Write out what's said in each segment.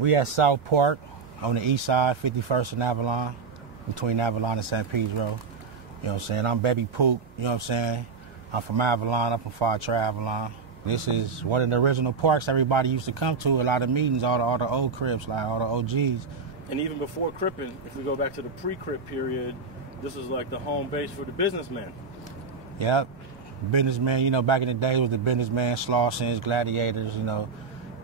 We at South Park on the east side, 51st and Avalon, between Avalon and St. Pedro. You know what I'm saying? I'm BabyPooc, you know what I'm saying? I'm from Avalon, I'm from Far Avalon. This is one of the original parks everybody used to come to, a lot of meetings, all the old cribs, like all the OGs. And even before Crippin', if we go back to the pre-Crip period, this was like the home base for the businessmen. Yep, businessmen, you know, back in the day was the businessmen, Slaussons, Gladiators, you know,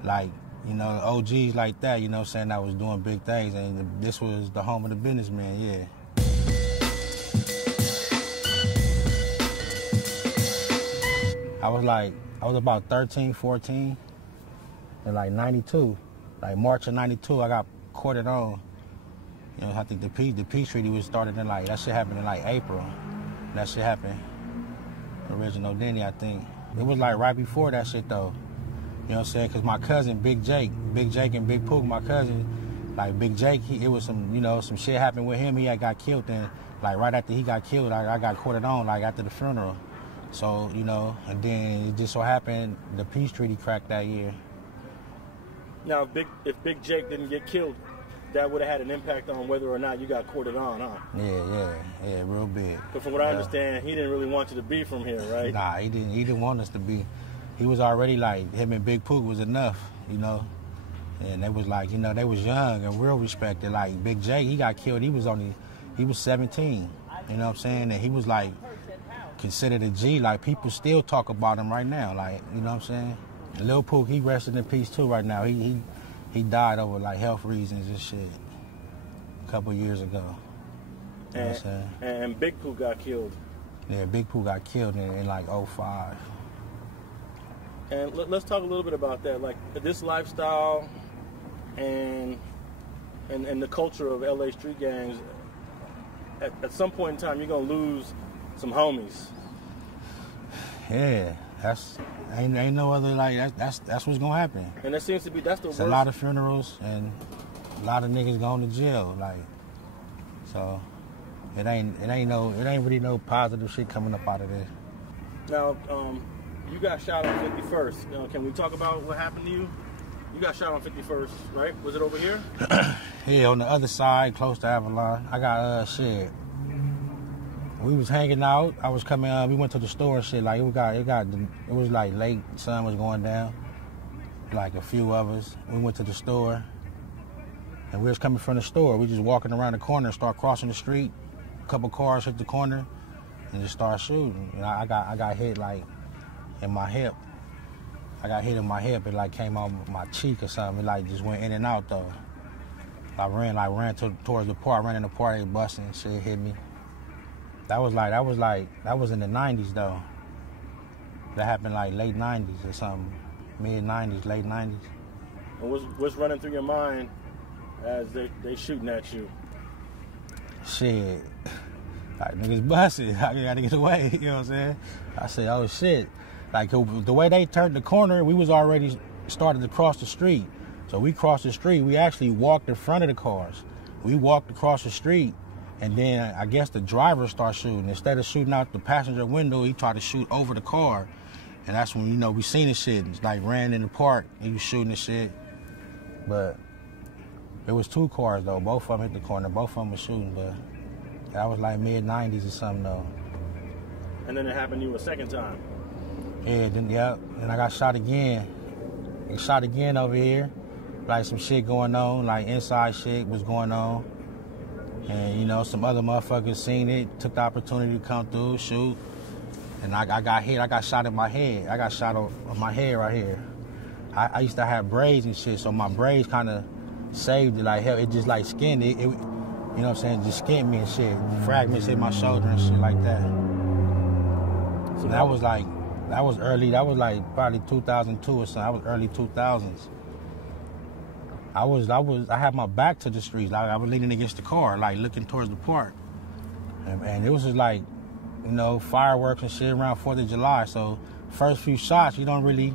like, you know, OGs like that, you know what I'm saying, that was doing big things, and this was the home of the businessmen, yeah. I was about 13, 14, in like 92, like March of 92, I got courted on. You know, I think the peace treaty was started in like, that shit happened in like April. That shit happened, original Denny, I think. It was like right before that shit though. You know what I'm saying? Cause my cousin, Big Jake and Big Pook, my cousin, like Big Jake, it was some, you know, some shit happened with him. He had got killed, and like right after he got killed, I got courted on, like after the funeral. So, you know, and then it just so happened the peace treaty cracked that year. Now, if Big Jake didn't get killed, that would have had an impact on whether or not you got courted on, huh? Yeah, real big. But from what I understand, he didn't really want you to be from here, right? Nah, he didn't want us to be. He was already like, him and Big Pook was enough, you know? And they was like, you know, they was young and real respected. Like Big Jake, he got killed, he was 17, you know what I'm saying? And he was like, considered a G, like people still talk about him right now, like, you know what I'm saying? Lil Pook, he rested in peace too right now. He died over like health reasons and shit a couple years ago. You know what I'm saying? And Big Pook got killed. Yeah, Big Pook got killed in like 05. And let's talk a little bit about that, like this lifestyle and the culture of LA street gangs. At some point in time, you're gonna lose some homies. Yeah, ain't no other, like that's what's gonna happen. And that seems to be that's the worst. A lot of funerals and a lot of niggas going to jail, like, so it ain't really no positive shit coming up out of this. Now, you got shot on 51st. Can we talk about what happened to you? You got shot on 51st, right? Was it over here? Yeah, on the other side, close to Avalon. I got shit. We was hanging out. I was coming. We went to the store and shit. Like it was like late. Sun was going down. Like a few of us. We went to the store, and we was coming from the store. We just walking around the corner and start crossing the street. A couple cars hit the corner, and just start shooting. And I got hit like in my hip. I got hit in my hip. It like came out my cheek or something. It like just went in and out though. I ran towards the park. Ran in the park. They busting. Shit hit me. That was in the 90s though. That happened like late 90s or something. Mid 90s, late 90s. And what's running through your mind as they shooting at you? Shit. Like niggas busted. I gotta get away, you know what I'm saying? I said, oh shit. Like the way they turned the corner, we was already started to cross the street. So we crossed the street. We actually walked in front of the cars. We walked across the street. And then I guess the driver started shooting. Instead of shooting out the passenger window, he tried to shoot over the car. And that's when, you know, we seen the shit. It's like ran in the park, he was shooting the shit. But it was two cars though. Both of them hit the corner. Both of them were shooting, but that was like mid-90s or something though. And then it happened to you a second time. Yeah, and I got shot again. Got shot again over here. Like some shit going on, like inside shit was going on. And, you know, some other motherfuckers seen it, took the opportunity to come through, shoot. And I got hit. I got shot in my head. I got shot on my head right here. I used to have braids and shit, so my braids kind of saved it. Like, hell, it just, like, skinned it. You know what I'm saying? Just skinned me and shit. Fragments hit my shoulder and shit like that. So that was early. That was, like, probably 2002 or something. That was early 2000s. I had my back to the streets. Like, I was leaning against the car, like looking towards the park. And it was just like, you know, fireworks and shit around 4th of July. So first few shots, you don't really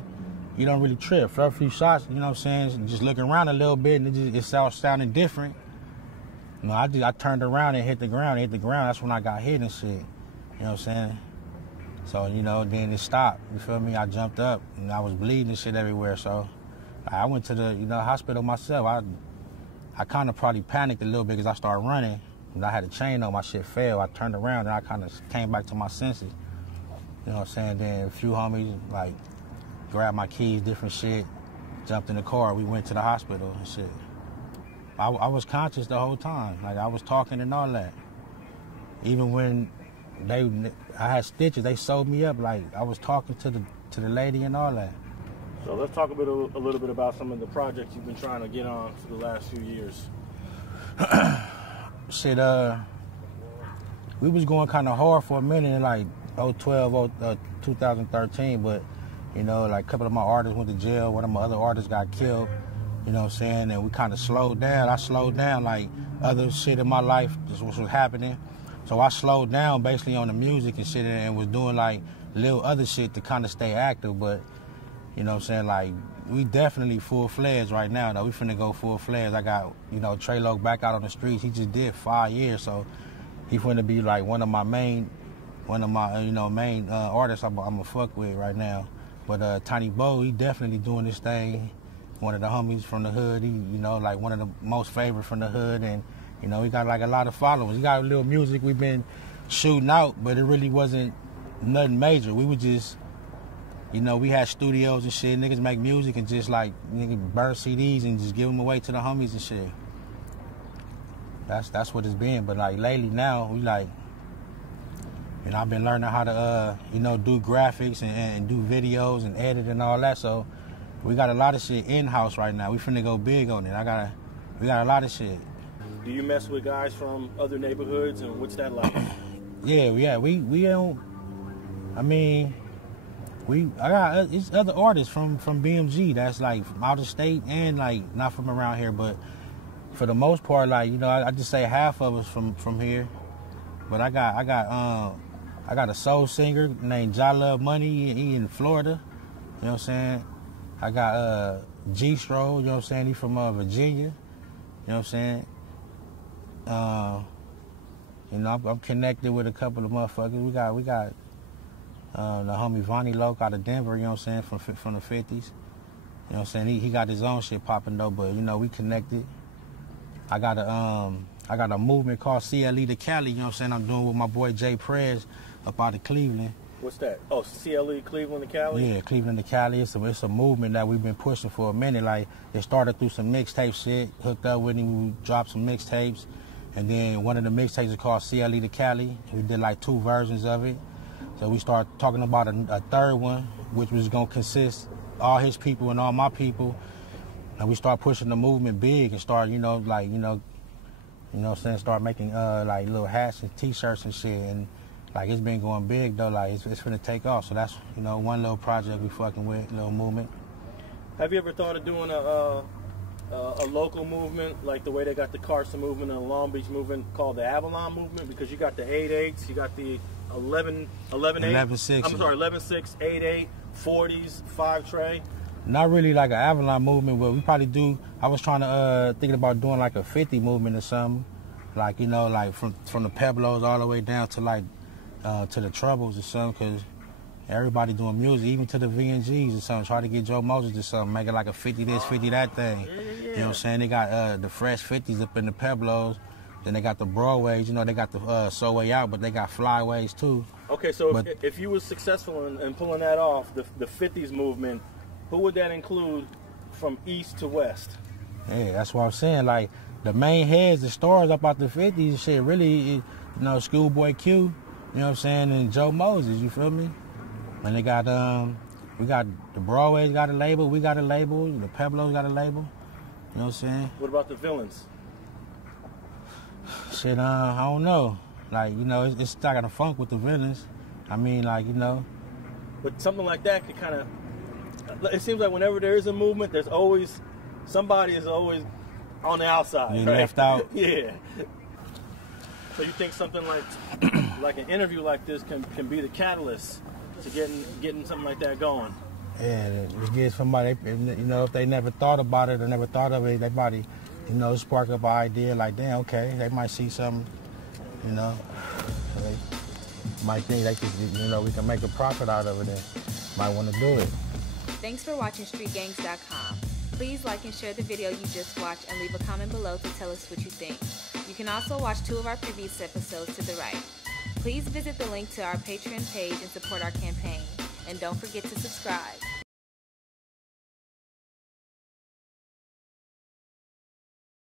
trip. First few shots, you know what I'm saying, just looking around a little bit and it sounded different. You know, I turned around and hit the ground. That's when I got hit and shit. You know what I'm saying? So, you know, then it stopped. You feel me? I jumped up and I was bleeding and shit everywhere. So I went to the hospital myself. I kind of probably panicked a little bit because I started running. And I had a chain on, my shit fell. I turned around and I kind of came back to my senses. You know what I'm saying? Then a few homies like grabbed my keys, different shit, jumped in the car. We went to the hospital and shit. I was conscious the whole time. Like I was talking and all that. Even when I had stitches, they sewed me up. Like I was talking to the lady and all that. So let's talk a little bit about some of the projects you've been trying to get on for the last few years. Shit, we was going kind of hard for a minute in like 2013, but like a couple of my artists went to jail. One of my other artists got killed. You know what I'm saying? And we kind of slowed down. I slowed down, like other shit in my life just was happening. So I slowed down basically on the music and shit and was doing like little other shit to kind of stay active. But you know what I'm saying? Like we definitely full-fledged right now. Though we finna go full-fledged. I got Trey Loc back out on the streets. He just did 5 years, so he finna be like one of my main artists I'm gonna fuck with right now. But Tiny Bo, he definitely doing this thing. One of the homies from the hood. He like one of the most favorite from the hood, and he got like a lot of followers. He got a little music we've been shooting out, but it really wasn't nothing major. We were just we had studios and shit. Niggas make music and just like burn CDs and just give them away to the homies and shit. That's what it's been. But like lately now, we like, I've been learning how to do graphics and do videos and edit and all that. So we got a lot of shit in house right now. We finna go big on it. We got a lot of shit. Do you mess with guys from other neighborhoods, and what's that like? Yeah. We don't. I mean. I got it's other artists from BMG that's like from out of state and like not from around here, but for the most part, like I just say half of us from here. But I got a soul singer named Ja Love Money. He in Florida. You know what I'm saying? I got G Stroll. You know what I'm saying? He from Virginia. You know what I'm saying? I'm connected with a couple of motherfuckers. We got. The homie Vonnie Loc out of Denver, you know what I'm saying, from the 50s. You know what I'm saying? He got his own shit popping though, but we connected. I got a movement called Cle2Cali, you know what I'm saying, I'm doing with my boy Jay Prez up out of Cleveland. What's that? Oh, CLE, Cleveland to Cali? Yeah, Cleveland to Cali. It's a movement that we've been pushing for a minute. Like, it started through some mixtape shit, hooked up with him, we dropped some mixtapes, and then one of the mixtapes is called Cle2Cali. We did like 2 versions of it. So we started talking about a third one, which was gonna consist all his people and all my people, and we start pushing the movement big and start, start making like little hats and T-shirts and shit, and like it's been going big though. Like it's gonna take off. So that's one little project we fucking with, little movement. Have you ever thought of doing a local movement like the way they got the Carson movement and the Long Beach movement called the Avalon movement? Because you got the 8/8s, you got the 11/6. I'm sorry, 11/6, 8/8, 40s, 5 tray. Not really like an Avalon movement, but we probably do. I was trying to thinking about doing like a 50 movement or something, like like from the Pueblos all the way down to like to the Troubles or something, because everybody doing music, even to the VNGs or something. Try to get Joe Moses or something, make it like a 50 this, 50 that thing. Yeah. You know what I'm saying? They got the fresh 50s up in the Pueblos. Then they got the Broadways, they got the So Way Out, but they got Flyways too. Okay, so if you were successful in pulling that off, the 50s movement, who would that include from east to west? Yeah, that's what I'm saying. Like, the main heads, the stars up out the 50s, shit, really, Schoolboy Q, you know what I'm saying, and Joe Moses, you feel me? And they got, we got the Broadways got a label, we got a label, the Pueblos got a label, you know what I'm saying? What about the villains? Shit, I don't know. Like, it's stuck in a funk with the villains. I mean, like, But something like that could kind of, it seems like whenever there is a movement, there's always, somebody is always on the outside. You right? left out. Yeah. So you think something like an interview like this can be the catalyst to getting something like that going? Yeah, it gives somebody, if they never thought about it or never thought of it, they probably, spark up an idea like, damn, okay, they might see something, they might think they could, we can make a profit out of it and might want to do it. Thanks for watching StreetGangs.com. Please like and share the video you just watched and leave a comment below to tell us what you think. You can also watch 2 of our previous episodes to the right. Please visit the link to our Patreon page and support our campaign. And don't forget to subscribe.